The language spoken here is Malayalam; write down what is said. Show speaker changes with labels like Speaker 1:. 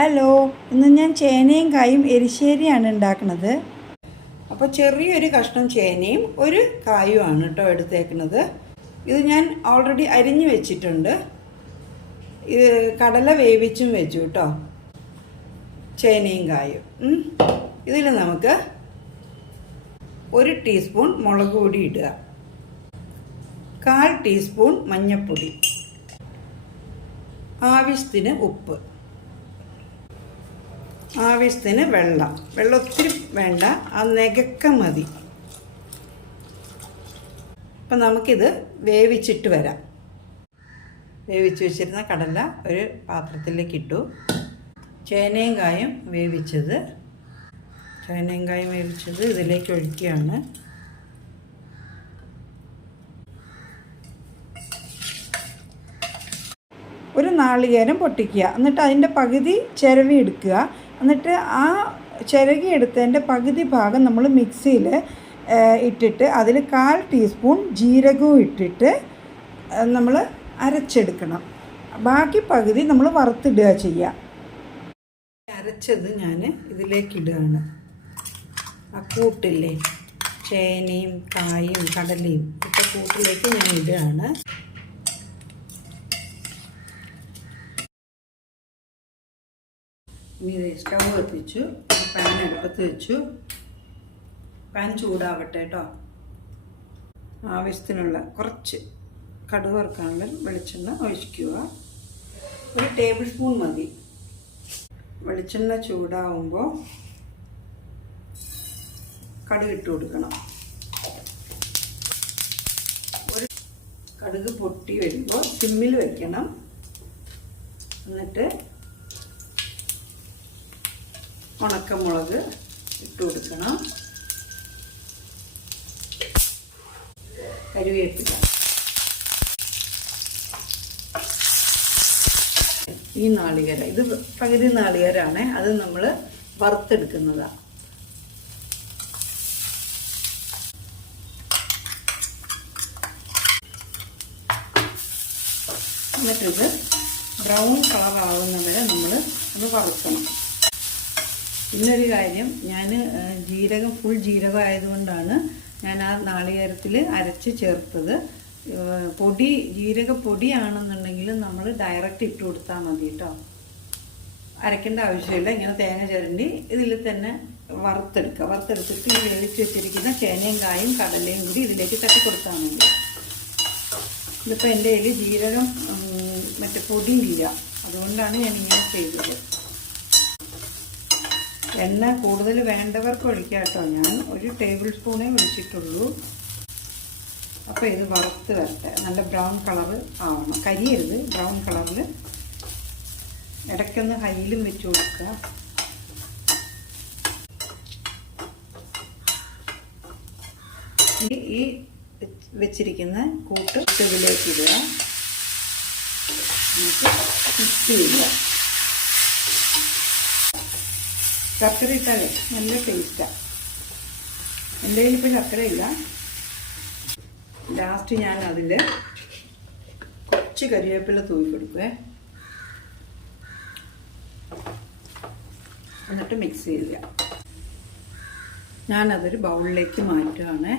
Speaker 1: ഹലോ ഇന്ന് ഞാൻ ചേനയും കായും എരിശ്ശേരിയാണ് ഉണ്ടാക്കുന്നത്.
Speaker 2: അപ്പോൾ ചെറിയൊരു കഷ്ണം ചേനയും ഒരു കായുമാണ് കേട്ടോ എടുത്തേക്കുന്നത്. ഇത് ഞാൻ ഓൾറെഡി അരിഞ്ഞു വെച്ചിട്ടുണ്ട്. ഇത് കടല വേവിച്ചും വെച്ചു കേട്ടോ. ചേനയും കായും. ഇതിൽ നമുക്ക് ഒരു ടീസ്പൂൺ മുളക് പൊടി ഇടുക. കാൽ ടീസ്പൂൺ മഞ്ഞൾപ്പൊടി ആവശ്യത്തിന് ഉപ്പ്. ആവശ്യത്തിന് വെള്ളം. വെള്ളം ഒത്തിരി വേണ്ട. ആ നികക്ക മതി. അപ്പം നമുക്കിത് വേവിച്ചിട്ട് വരാം. വേവിച്ച് വെച്ചിരുന്ന കടല ഒരു പാത്രത്തിലേക്ക് ഇട്ടു. ചേനയും കായും വേവിച്ചത്. ചേനയും കായും വേവിച്ചത് ഇതിലേക്ക് ഒഴിക്കുകയാണ്.
Speaker 1: ഒരു നാളികേരം പൊട്ടിക്കുക. എന്നിട്ട് അതിന്റെ പകുതി ചിരവി എടുക്കുക. എന്നിട്ട് ആ ചിരകി എടുത്തതിന്റെ പകുതി ഭാഗം നമ്മൾ മിക്സിയിൽ ഇട്ടിട്ട് അതിൽ കാൽ ടീസ്പൂൺ ജീരകവും ഇട്ടിട്ട് നമ്മൾ അരച്ചെടുക്കണം. ബാക്കി പകുതി നമ്മൾ വറുത്തിടുക ചെയ്യുക.
Speaker 2: അരച്ചത് ഞാൻ ഇതിലേക്ക് ഇടുകയാണ്. ആ കൂട്ടില്ലേ? ചേനയും കായും കടലയും ഇട്ട കൂട്ടിലേക്ക് ഞാൻ ഇടുകയാണ്. ഇനി സ്റ്റവ് കത്തിച്ചു പാൻ അടുപ്പത്ത് വെച്ചു. പാൻ ചൂടാവട്ടെ കേട്ടോ. ആവശ്യത്തിനുള്ള കുറച്ച് കടുക് വറുക്കാനുള്ള വെളിച്ചെണ്ണ ഒഴിക്കുക. ഒരു ടേബിൾ സ്പൂൺ മതി. വെളിച്ചെണ്ണ ചൂടാവുമ്പോൾ കടുക് ഇട്ട് കൊടുക്കണം. ഒരു കടുക് പൊട്ടി വരുമ്പോൾ സിമ്മിൽ വയ്ക്കണം എന്നിട്ട് ഉണക്കമുളക് ഇട്ട് കൊടുക്കണം. കരുവേപ്പില. ഈ നാളികര ഇത് പകുതി നാളികരാണ് അത് നമ്മൾ വറുത്തെടുക്കുന്നതാണ് എന്നിട്ടിത് ബ്രൗൺ കളർ ആവുന്നവരെ നമ്മൾ ഒന്ന് വറുക്കണം. പിന്നൊരു കാര്യം. ഞാൻ ജീരകം ഫുൾ ജീരകം ആയതുകൊണ്ടാണ് ഞാൻ ആ നാളികേരത്തിൽ അരച്ച് ചേർത്തത്. പൊടി ജീരക പൊടിയാണെന്നുണ്ടെങ്കിൽ നമ്മൾ ഡയറക്റ്റ് ഇട്ട് കൊടുത്താൽ മതി കേട്ടോ അരയ്ക്കേണ്ട ആവശ്യമില്ല. ഇങ്ങനെ തേങ്ങ ചിരണ്ടി ഇതിൽ തന്നെ വറുത്തെടുക്കുക. വറുത്തെടുത്തിട്ട് ഈ വേവിച്ച് വെച്ചിരിക്കുന്ന ചേനയും കായും കടലയും കൂടി ഇതിലേക്ക് തട്ടി കൊടുത്താൽ മതി. ഇതിപ്പോൾ എന്റെ കയ്യിൽ ജീരകം മറ്റേ പൊടിയില്ല അതുകൊണ്ടാണ് ഞാൻ ഇങ്ങനെ ചെയ്തത്. എണ്ണ കൂടുതൽ വേണ്ടവർക്ക് ഒഴിക്കാം കേട്ടോ. ഞാൻ ഒരു ടേബിൾ സ്പൂണേ ഒഴിച്ചിട്ടുള്ളൂ. അപ്പോൾ ഇത് വറുത്ത് വരട്ടെ. നല്ല ബ്രൗൺ കളറ് ആവണം. കരിയരുത്. ബ്രൗൺ കളറിൽ ഇടയ്ക്കൊന്ന് ഹൈയിലും വെച്ച് കൊടുക്കുക. ഈ വെച്ചിരിക്കുന്ന കൂട്ട് ഇതിലേക്ക് ഇടുക. നമുക്ക് മിക്സ് ചെയ്യുക. ശർക്കര ഇട്ടാലേ നല്ല ടേസ്റ്റാണ് എന്റെ കയ്യിൽ ഇപ്പോൾ ശർക്കര ഇല്ല. ലാസ്റ്റ് ഞാൻ അതിൽ കുറച്ച് കരിവേപ്പില തൂവി കൊടുക്കുവേ. എന്നിട്ട് മിക്സ് ചെയ്യുക. ഞാനതൊരു ബൗളിലേക്ക് മാറ്റുകയാണേ